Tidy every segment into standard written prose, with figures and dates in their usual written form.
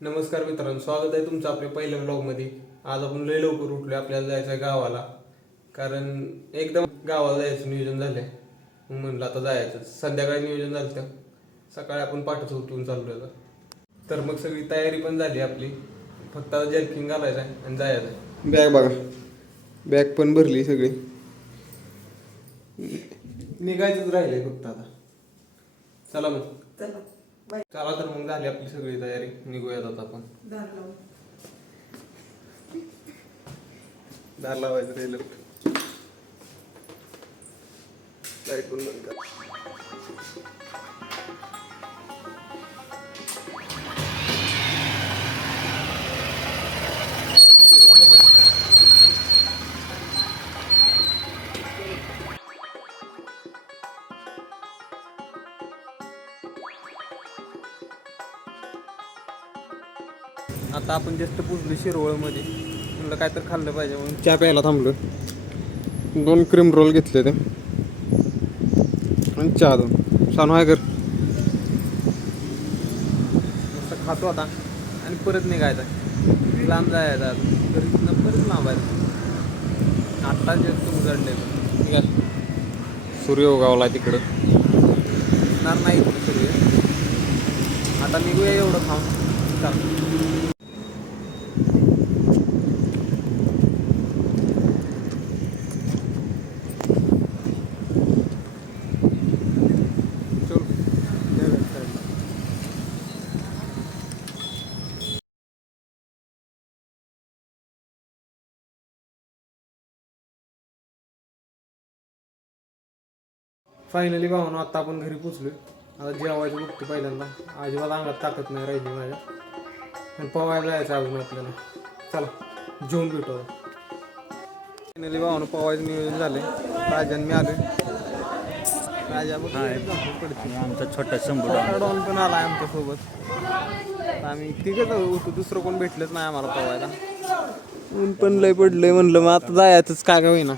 नमस्कार मित्रांनो, स्वागत आहे तुमचं आपल्या पहिल्या ब्लॉगमध्ये. आज आपण लय लवकर उठलो, आपल्याला जायचं आहे गावाला. कारण एकदम गावाला जायचं नियोजन झालंय. मग म्हणलं आता जायचं. संध्याकाळी नियोजन झालं तर सकाळी आपण पाठच उठून चाललो. तर मग सगळी तयारी पण झाली आपली. फक्त आता जर्किंग घालायचं आहे आणि जायचं आहे. बॅग बघा, बॅग पण भरली सगळी. निघायचंच राहिलंय फक्त आता. चला मग. चला तर मग झाली आपली सगळी तयारी, निघूयात आता आपण. दार लावायचं राहिलं. लाईट पण बंद कर. आता आपण जस्ट पोचलो शिरवळमध्ये. म्हणलं काय तर खाल्लं पाहिजे म्हणून चहा प्यायला थांबलो. 2 क्रीम रोल घेतले ते आणि चहा 2. सानू आहे कर मस्त खातो आता आणि परत निघायचा. लांब जायचं तरी परत लांब आहे. आत्ता जस्ट उजाडले निघा. सूर्य उगावला तिकडं दिसणार नाही सूर्य. आता निघूया एवढं खाऊन. चालतं. फायनली भावना आता आपण घरी पोचलोय. आता जेवायचं बघतो पहिल्यांदा. अजिबात अंगात ताकद नाही राहिली माझ्या. आणि पवायला जायचं अजून आपल्याला. चला जेवून भेटू. फायनली भावना पवायचं नियोजन झाले. राजान मी आलोय. राजा बघ आमचा छोटा शंभू डॉन पण आला आमच्यासोबत. आम्ही तिघच होतो, दुसरं कोण भेटलंच नाही आम्हाला पवायला. ऊन पण लय पडलंय. म्हणलं मग आता जायचंच काय का होईना.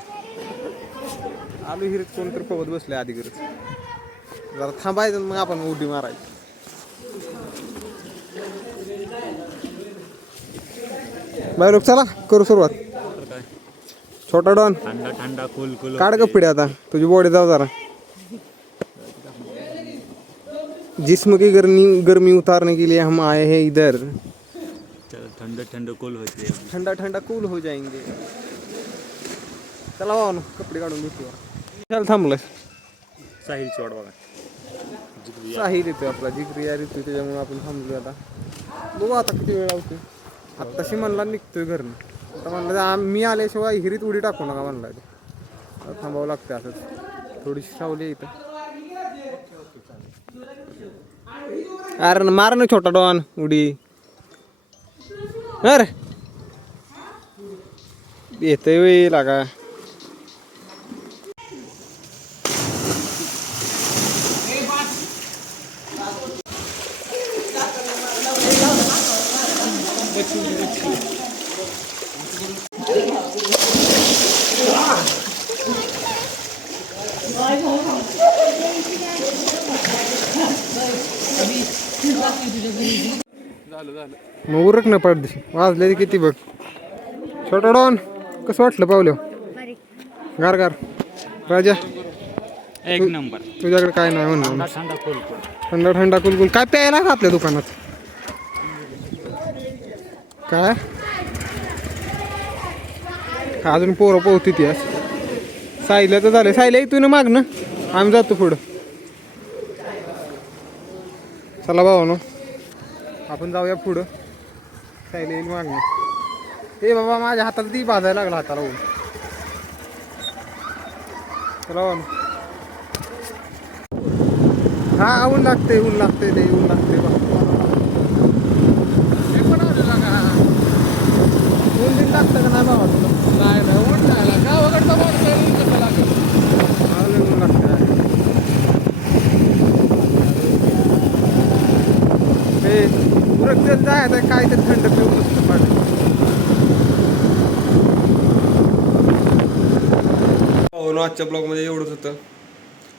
आलू हिरीत कोण तर पवत बसले आधी गरज. जरा थांबायचं मग आपण उडी मारायची. बाय लोक चला करू सुरुवात. छोटा डॉन ठंडा ठंडा कूल कूल काढ कपडे आता. तुझी बॉडी जाऊ जरा. जिस्म की गर्मी उतारने के लिए हम आए हैं इधर. ठंडा ठंडा कूल होते. ठंडा ठंडा कूल हो जाएंगे. चला भाऊ कपडे काढून घेतो. चल थांबलं. साहिल चोड बघा. साहिल येतोय आपला. जिगरी यार येतोय त्याच्यामुळे आपण थांबलोय आता. बघू आता किती वेळ लावतोय. आत्ताशी म्हणला निघतोय घरनं. आता म्हणलं मी आल्याशिवाय हिरीत उडी टाकू नका म्हणला. थांबावं लागतं असंच. थोडीशी सावली इथं. अरे मार ना छोटा डॉन उडी. अरे येतोय वेळ लागा. मग उरक ना पडदिशी. वाजले किती बघ. छोटा डॉन कसं वाटलं पावलं. गार गार. राजा एक नंबर. तुझ्याकडे काय नाही म्हणणार. ठंडा कूल कूल. थंडा थंडा कुलकुल. काय प्यायला का आपल्या दुकानात. काय अजून पोरं पोहती ती. साईला तर झालं. साईला येतो ना मागणं. आम्ही जातो पुढं. चला भावानो आपण जाऊया पुढं. साईला येईल मागणं. ए बाबा माझ्या हाताला ती भाजायला लागला हाताला ऊन. चला भावानो. हा ऊन लागते ऊन लागते ते ऊन लागते. ऊन दिन लागतं का नाही बाबा तुला. नाही नाही ऊन लागला गावाकडचा ऊन कसं लागेल. ऊन लागतं. हे उरक जर जायचं काय तर थंड पिऊन नसतं पाहिजे. आजच्या ब्लॉगमध्ये एवढंच होतं.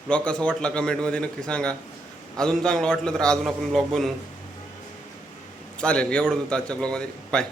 ब्लॉग कसा वाटला कमेंटमध्ये नक्की सांगा. अजून चांगलं वाटलं तर अजून आपण ब्लॉग बनवू. चालेल, एवढंच होतं आजच्या ब्लॉगमध्ये. बाय.